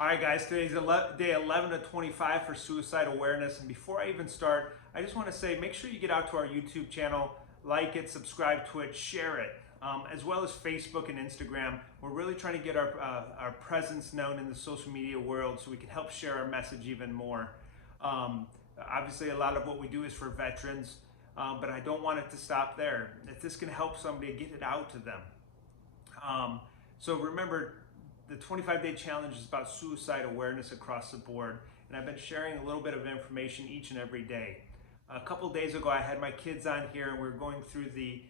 All right, guys, today's day 11 to 25 for suicide awareness. And before I even start, I just want to say make sure you get out to our YouTube channel, like it, subscribe to it, share it, as well as Facebook and Instagram. We're really trying to get our presence known in the social media world so we can help share our message even more. Um, Obviously, a lot of what we do is for veterans, but I don't want it to stop there. If this can help somebody, get it out to them. Um, so remember, the 25-day challenge is about suicide awareness across the board, and I've been sharing a little bit of information each and every day. A couple days ago, I had my kids on here, and we are going through the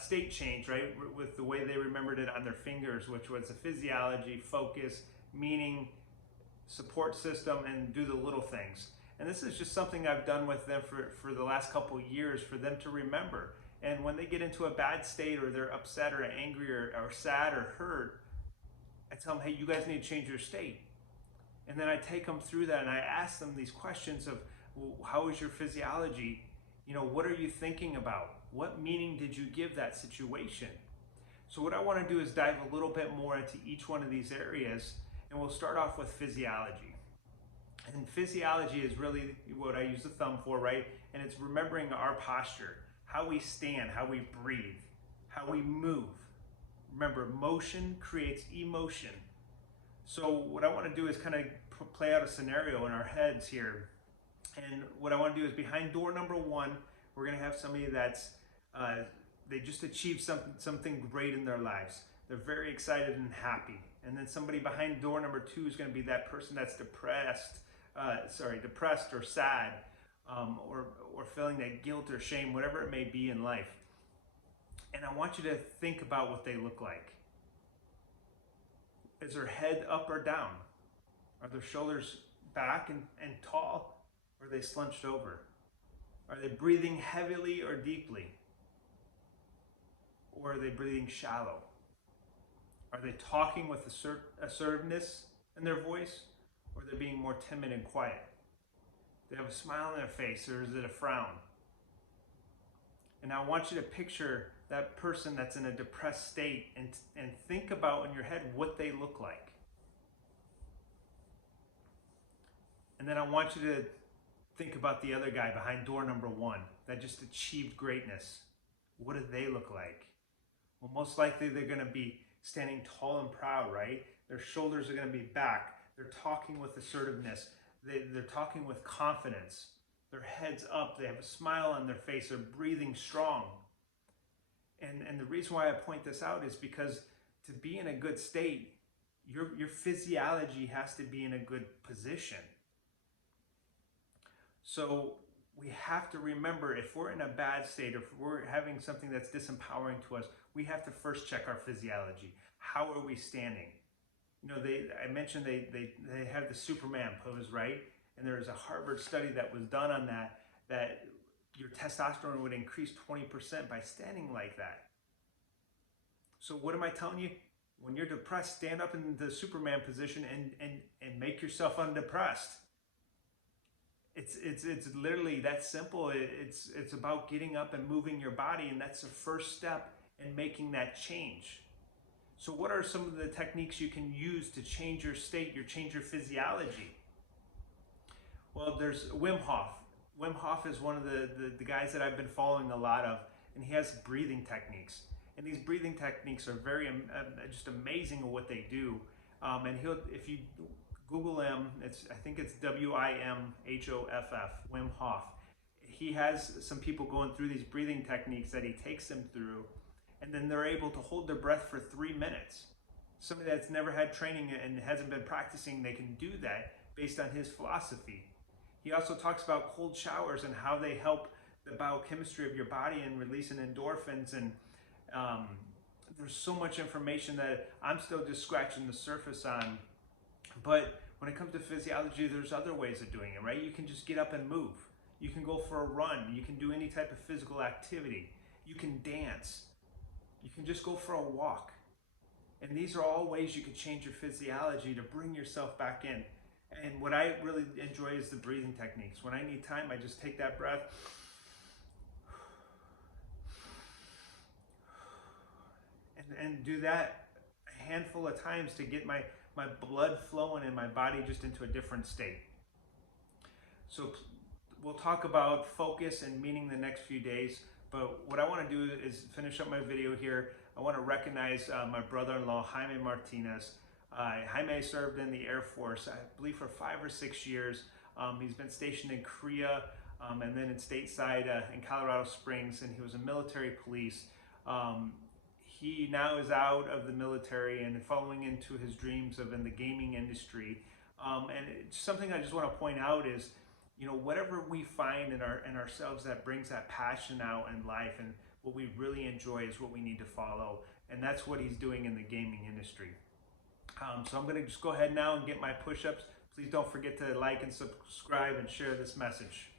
state change, right, with the way they remembered it on their fingers, which was the physiology, focus, meaning, support system, and do the little things. And this is just something I've done with them for the last couple of years for them to remember. And when they get into a bad state or they're upset or angry or sad or hurt, I tell them, hey, you guys need to change your state. And then I take them through that and I ask them these questions of, well, how is your physiology? You know, what are you thinking about? What meaning did you give that situation? So what I want to do is dive a little bit more into each one of these areas, and we'll start off with physiology. And physiology is really what I use the thumb for, right? And it's remembering our posture, how we stand, how we breathe, how we move. Remember, motion creates emotion. So what I want to do is kind of play out a scenario in our heads here. And what I want to do is behind door number one, we're going to have somebody that's, they just achieved something great in their lives. They're very excited and happy. And then somebody behind door number two is going to be that person that's depressed or sad, or feeling that guilt or shame, whatever it may be in life. And I want you to think about what they look like. Is their head up or down? Are their shoulders back and tall? Or are they slunched over? Are they breathing heavily or deeply? Or are they breathing shallow? Are they talking with assertiveness in their voice? Or are they being more timid and quiet? Do they have a smile on their face, or is it a frown? And I want you to picture that person that's in a depressed state and think about in your head what they look like. And then I want you to think about the other guy behind door number one that just achieved greatness. What do they look like? Well, most likely they're going to be standing tall and proud, right? Their shoulders are going to be back. They're talking with assertiveness. They're talking with confidence. Their head's up. They have a smile on their face. They're breathing strong. And the reason why I point this out is because to be in a good state, your physiology has to be in a good position. So we have to remember, if we're in a bad state, or if we're having something that's disempowering to us, we have to first check our physiology. How are we standing? You know, I mentioned they have the Superman pose, right? And there was a Harvard study that was done on that your testosterone would increase 20% by standing like that. So what am I telling you? When you're depressed, stand up in the Superman position and make yourself undepressed. It's literally that simple. It's about getting up and moving your body, and that's the first step in making that change. So what are some of the techniques you can use to change your state, change your physiology? Well, there's Wim Hof. Wim Hof is one of the guys that I've been following a lot of, and he has breathing techniques. And these breathing techniques are very just amazing at what they do. And if you Google him, I think it's WIMHOFF, Wim Hof. He has some people going through these breathing techniques that he takes them through, and then they're able to hold their breath for 3 minutes. Somebody that's never had training and hasn't been practicing, they can do that based on his philosophy. He also talks about cold showers and how they help the biochemistry of your body and releasing endorphins. And there's so much information that I'm still just scratching the surface on. But when it comes to physiology, there's other ways of doing it, right? You can just get up and move. You can go for a run. You can do any type of physical activity. You can dance. You can just go for a walk. And these are all ways you can change your physiology to bring yourself back in. And what I really enjoy is the breathing techniques. When I need time, I just take that breath and do that a handful of times to get my blood flowing and my body just into a different state. So we'll talk about focus and meaning the next few days. But what I want to do is finish up my video here. I want to recognize my brother-in-law, Jaime Martinez. Jaime served in the Air Force, I believe, for 5 or 6 years. He's been stationed in Korea and then in stateside in Colorado Springs, and he was a military police. He now is out of the military and following into his dreams of in the gaming industry. And it's something I just want to point out is, whatever we find in ourselves that brings that passion out in life and what we really enjoy is what we need to follow. And that's what he's doing in the gaming industry. So I'm going to just go ahead now and get my push-ups. Please don't forget to like and subscribe and share this message.